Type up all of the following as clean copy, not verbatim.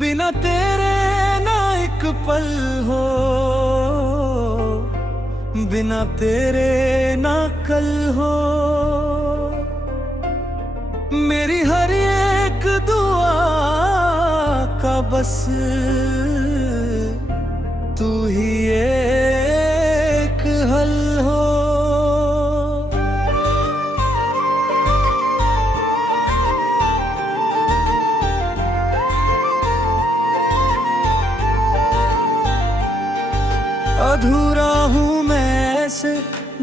बिना तेरे ना एक पल हो, बिना तेरे ना कल हो। मेरी हर एक दुआ का बस तू ही एक हल हो। अधूरा हूँ मैं ऐसे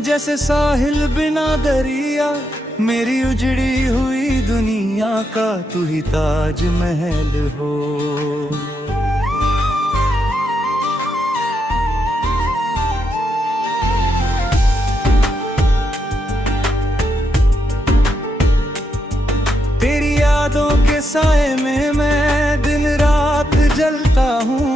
जैसे साहिल बिना दरिया, मेरी उजड़ी हुई दुनिया का तू ही ताज महल हो। तेरी यादों के साए में मैं दिन रात जलता हूँ।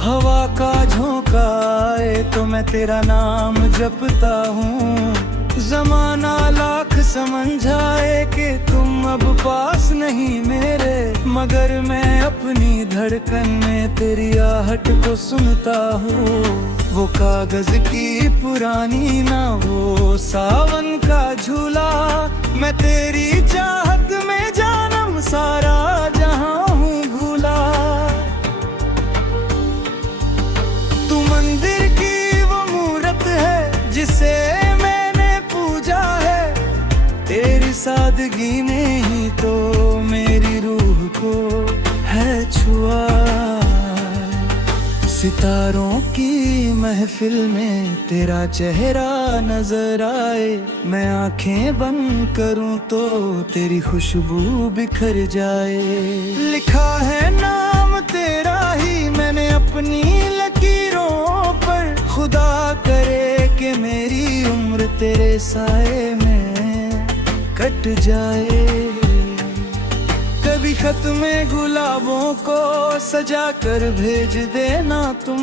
हवा का झोंका आए तो मैं तेरा नाम जपता हूँ। ज़माना लाख समझाए कि तुम अब पास नहीं मेरे, मगर मैं अपनी धड़कन में तेरी आहट को सुनता हूँ। वो कागज की पुरानी ना वो सावन का झूला, मैं तेरी चाहत में जानम सारा जहां हूँ भूला। तू मंदिर की वो मूरत है जिसे मैंने पूजा है, तेरी सादगी ने ही तो मेरी रूह को है छुआ। सितारों की महफिल में तेरा चेहरा नजर आए, मैं आंखें बंद करूं तो तेरी खुशबू बिखर जाए। लिखा है नाम तेरा ही मैंने अपनी लकीरों पर, खुदा करे कि मेरी उम्र तेरे साए में कट जाए। कभी खत में गुलाबों को सजा कर भेज देना तुम,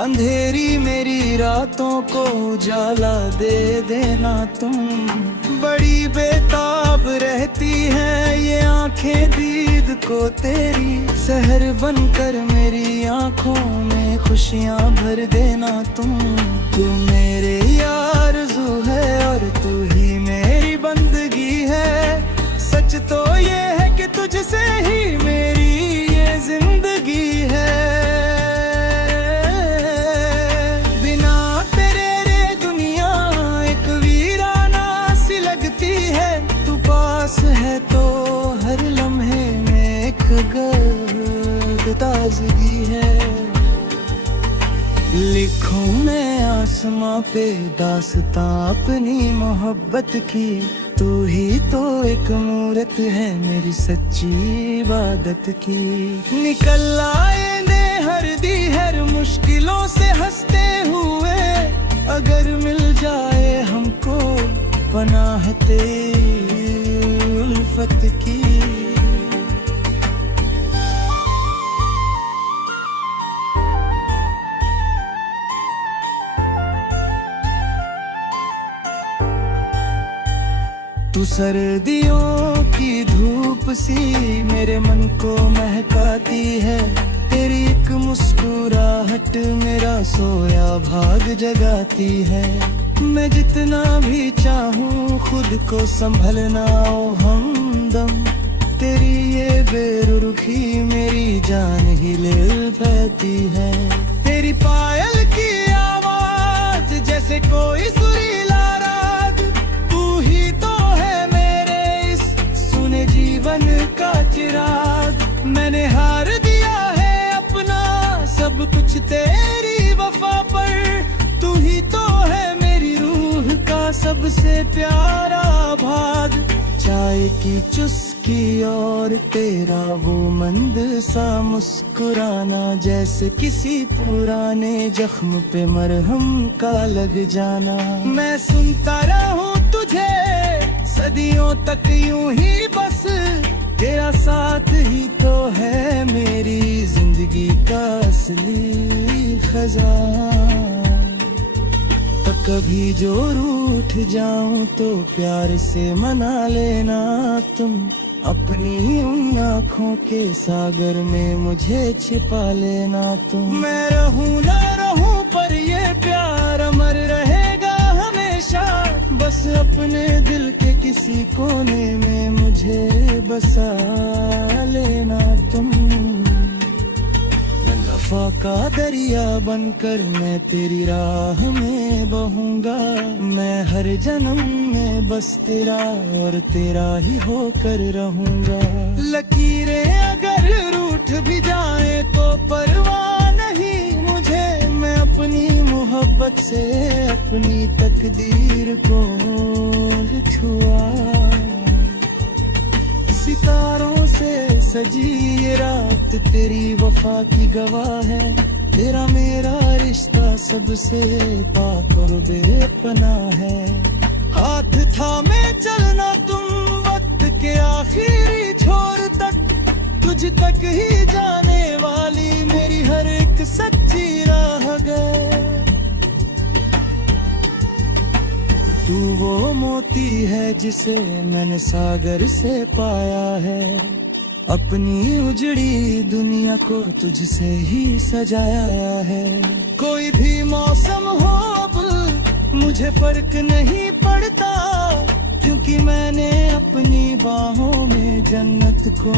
अंधेरी मेरी रातों को उजाला दे देना तुम। बड़ी बेताब रहती हैं ये आंखें दीद को तेरी, सहर बनकर मेरी आंखों में खुशियां भर देना तुम। तू मेरे आरज़ू है और तू ही मेरी बंदगी है, सच तो ये है कि तुझसे ही मेरी ये जिंदगी है। बिना तेरे रे दुनिया एक वीराना सी लगती है, तू पास है तो हर लम्हे में एक गर्द ताजगी है। लिखूं मैं आसमां पे दास्तां अपनी मोहब्बत की, तू ही तो एक मूरत है मेरी सच्ची इबादत की। निकल आए ने हर दी हर मुश्किलों से हंसते हुए, अगर मिल जाए हमको पनाह तेरी उल्फत की। तू सर्दियों की धूप सी मेरे मन को महकाती है, तेरी एक मुस्कुराहट मेरा सोया भाग जगाती है। मैं जितना भी चाहूँ खुद को संभलना ओ हमदम, तेरी ये बेरुखी मेरी जान ही ले बहती है। तेरी पायल की आवाज जैसे कोई सुरीला राग, तू ही तो जीवन का चिराग। मैंने हार दिया है अपना सब कुछ तेरी वफा पर, तू ही तो है मेरी रूह का सबसे प्यारा भाग। चाय की चुस्की और तेरा वो मंद सा मुस्कुराना, जैसे किसी पुराने जख्म पे मरहम का लग जाना। मैं सुनता रहूं तुझे सदियों तक यूं ही बस, तेरा साथ ही तो है मेरी जिंदगी का असली खजान। तो कभी जो रूठ जाऊं तो प्यार से मना लेना तुम, अपनी उन आँखों के सागर में मुझे छिपा लेना तुम। मैं रहूं ना रहूं पर ये प्यार अमर रहेगा हमेशा। बस अपने दिल के किसी कोने में मुझे बसा लेना तुम। वफा का दरिया बनकर मैं तेरी राह में बहूंगा। मैं हर जन्म में बस तेरा और तेरा ही होकर रहूंगा। लकीरें अगर रूठ भी जाए तो परवाह नहीं मुझे। मैं अपनी मोहब्बत से अपनी तकदीर को छुआ। सितारों से सजी ये रात तेरी वफा की गवाह है। तेरा मेरा रिश्ता सबसे पाक और बेपनाह है। हाथ थामे चलना तुम वक्त के आखिरी छोर तक। तुझ तक ही जाने वाली मेरी हर एक सच्ची राह है। तू वो मोती है जिसे मैंने सागर से पाया है। अपनी उजड़ी दुनिया को तुझसे ही सजाया है। कोई भी मौसम हो अब मुझे फर्क नहीं पड़ता। क्योंकि मैंने अपनी बाहों में जन्नत को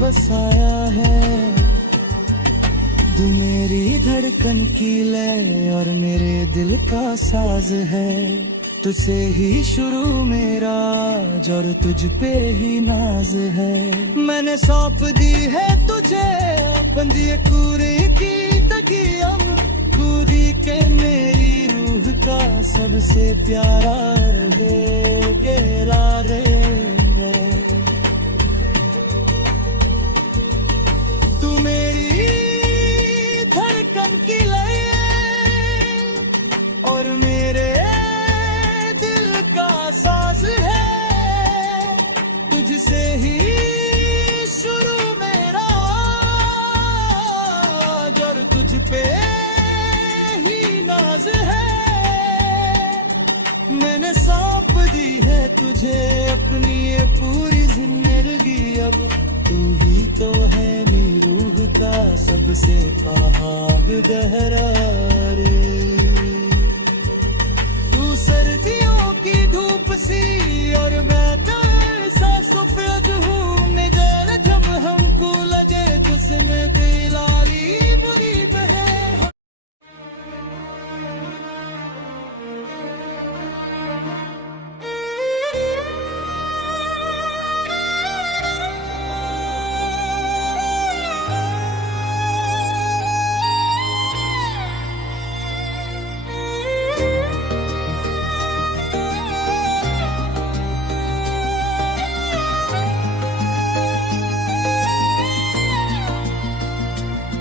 बसाया है। तू मेरी धड़कन की लय और मेरे दिल का साज है। तुझसे ही शुरू मेरा आज और तुझ पे ही नाज है। मैंने सौंप दी है तुझे बंदिए कूरे की तकियम। कूदी के मेरी रूह का सबसे प्यारा है केला रे। तू मेरी की लय और मेरे दिल का साज है। तुझसे ही शुरू मेरा और तुझ पे ही नाज है। मैंने सौंप दी है तुझे अपनी ये पूरी जिंदगी। अब तू ही तो है मेरी रूह का सबसे पहाग गहरा रे। तू सर्दियों की धूप सी और मैं ऐसा सफेद हूँ। मेरे जब हमको लगे जिसमें दिलाली बुरी बहर।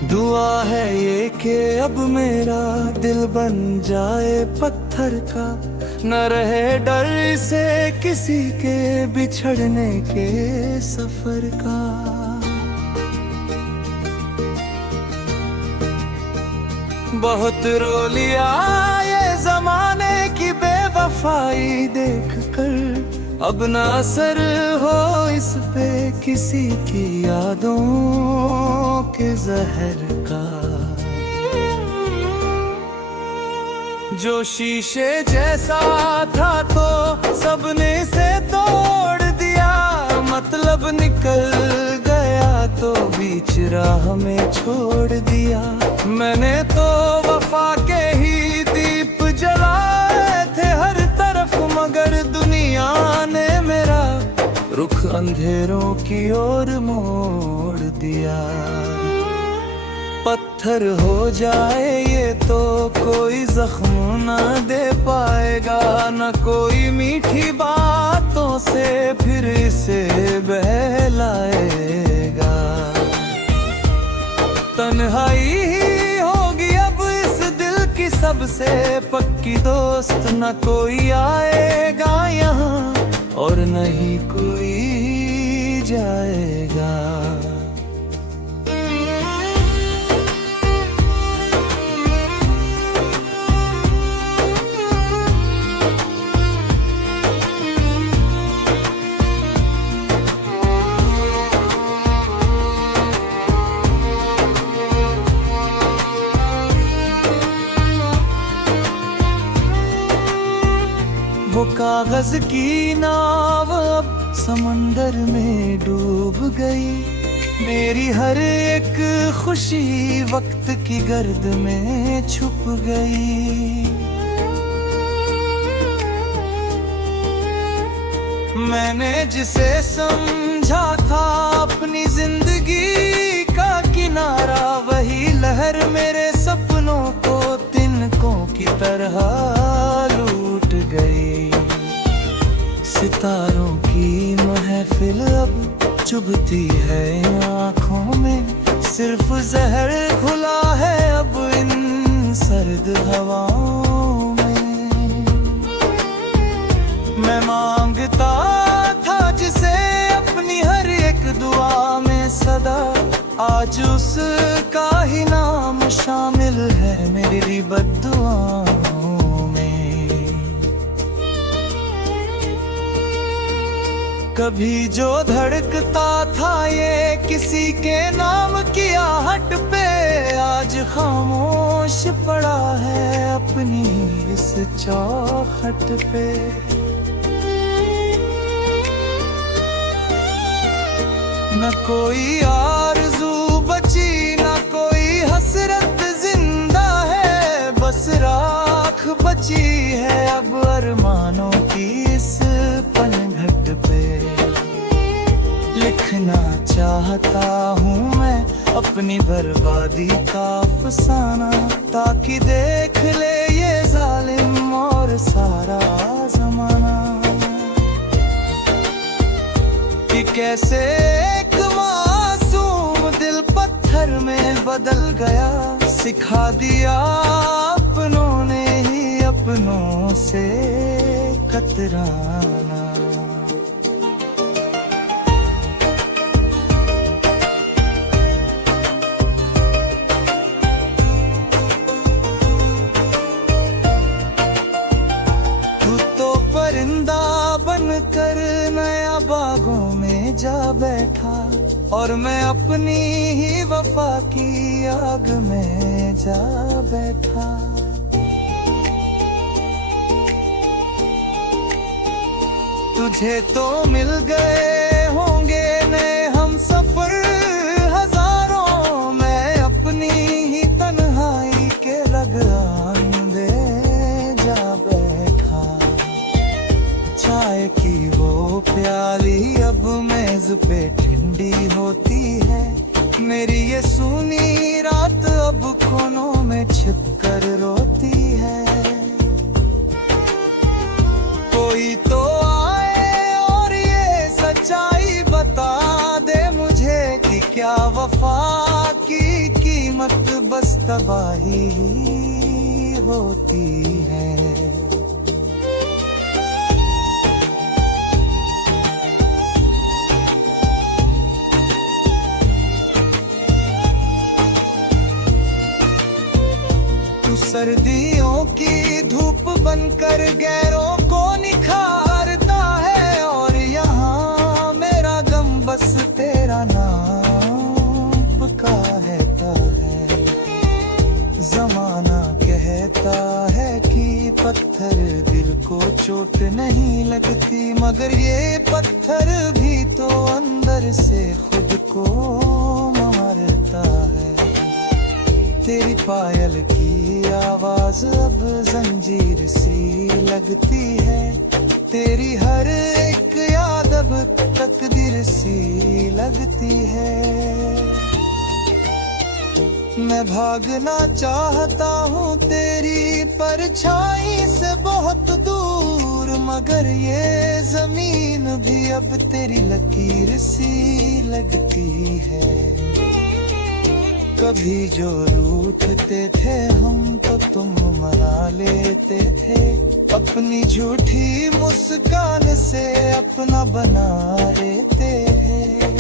दुआ है ये कि अब मेरा दिल बन जाए पत्थर का। न रहे डर से किसी के बिछड़ने के सफर का। बहुत रो लिया ये जमाने की बेवफाई देख कर। अब ना असर हो इस पे किसी की यादों के जहर का। जो शीशे जैसा था तो सबने से तोड़ दिया। मतलब निकल गया तो बीच राह में छोड़ दिया। मैंने तो वफा के ही दीप जलाए थे हर तरफ। मगर दुनिया ने मेरा रुख अंधेरों की ओर मोड़ दिया। पत्थर हो जाए ये तो कोई जख्म ना दे पाएगा। न कोई मीठी बातों से फिर इसे बहलाएगा। तन्हाई ही होगी अब इस दिल की सबसे पक्की दोस्त। न कोई आएगा यहाँ और न ही कोई जाएगा। कागज की नाव अब समंदर में डूब गई। मेरी हर एक खुशी वक्त की गर्द में छुप गई। मैंने जिसे समझा था अपनी जिंदगी का किनारा, वही लहर मेरे सपनों को तिनकों की तरह लूट गई। सितारों की महफिल अब चुभती है आँखों में, सिर्फ जहर घुला है अब इन सर्द हवाओं में। मैं मांगता था जिसे अपनी हर एक दुआ में सदा, आज उसका ही नाम शामिल है मेरी बद्दुआओं में। कभी जो धड़कता था ये किसी के नाम की आहट पे, आज खामोश पड़ा है अपनी इस चौखट पे। न कोई आरज़ू बची न कोई हसरत जिंदा है, बस राख बची है अब अरमानों की इस पनघट पे। लिखना चाहता हूँ मैं अपनी बर्बादी का अफसाना, ताकि देख ले ये जालिम और सारा जमाना कि कैसे एक मासूम दिल पत्थर में बदल गया। सिखा दिया अपनों ने ही अपनों से कतराना। तू तो परिंदा बनकर नया बागों में जा बैठा, और मैं अपनी ही वफा की आग में जा बैठा। तुझे तो मिल गए होंगे नए हम सफर हजारों, मैं अपनी ही तन्हाई के लगान दे जा बैठा। चाय की वो प्याली अब मेज पे ठंडी होती है, मेरी ये सूनी रात अब कोनों में छिप कर रोती है। कोई तो आए और ये सच्चाई बता दे मुझे कि क्या वफा की कीमत बस तबाही होती है। सर्दियों की धूप बनकर गैरों को निखारता है, और यहाँ मेरा गम बस तेरा नाम पुकारता है। जमाना कहता है कि पत्थर दिल को चोट नहीं लगती, मगर ये पत्थर भी तो अंदर से खुद को मारता है। तेरी पायल की आवाज अब जंजीर सी लगती है, तेरी हर एक याद अब तकदीर सी लगती है। मैं भागना चाहता हूँ तेरी परछाई से बहुत दूर, मगर ये जमीन भी अब तेरी लकीर सी लगती है। कभी जो रूठते थे हम तो तुम मना लेते थे, अपनी झूठी मुस्कान से अपना बना लेते हैं।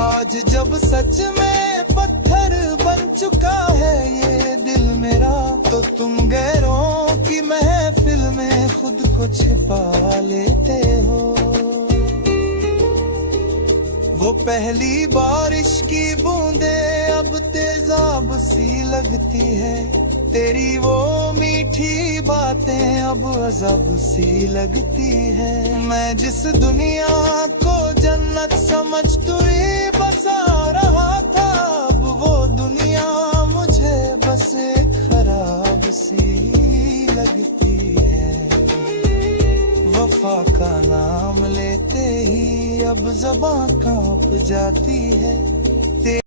आज जब सच में पत्थर बन चुका है ये दिल मेरा, तो तुम गैरों की महफिल में खुद को छिपा लेते हो। वो पहली बारिश की बूंदें अब तेजाब सी लगती है, तेरी वो मीठी बातें अब अजब सी लगती है। मैं जिस दुनिया को जन्नत समझ तू ही बसा रहा था, अब वो दुनिया मुझे बस एक खराब सी लगती है। वफा का नाम लेते ही अब ज़बां कांप जाती है।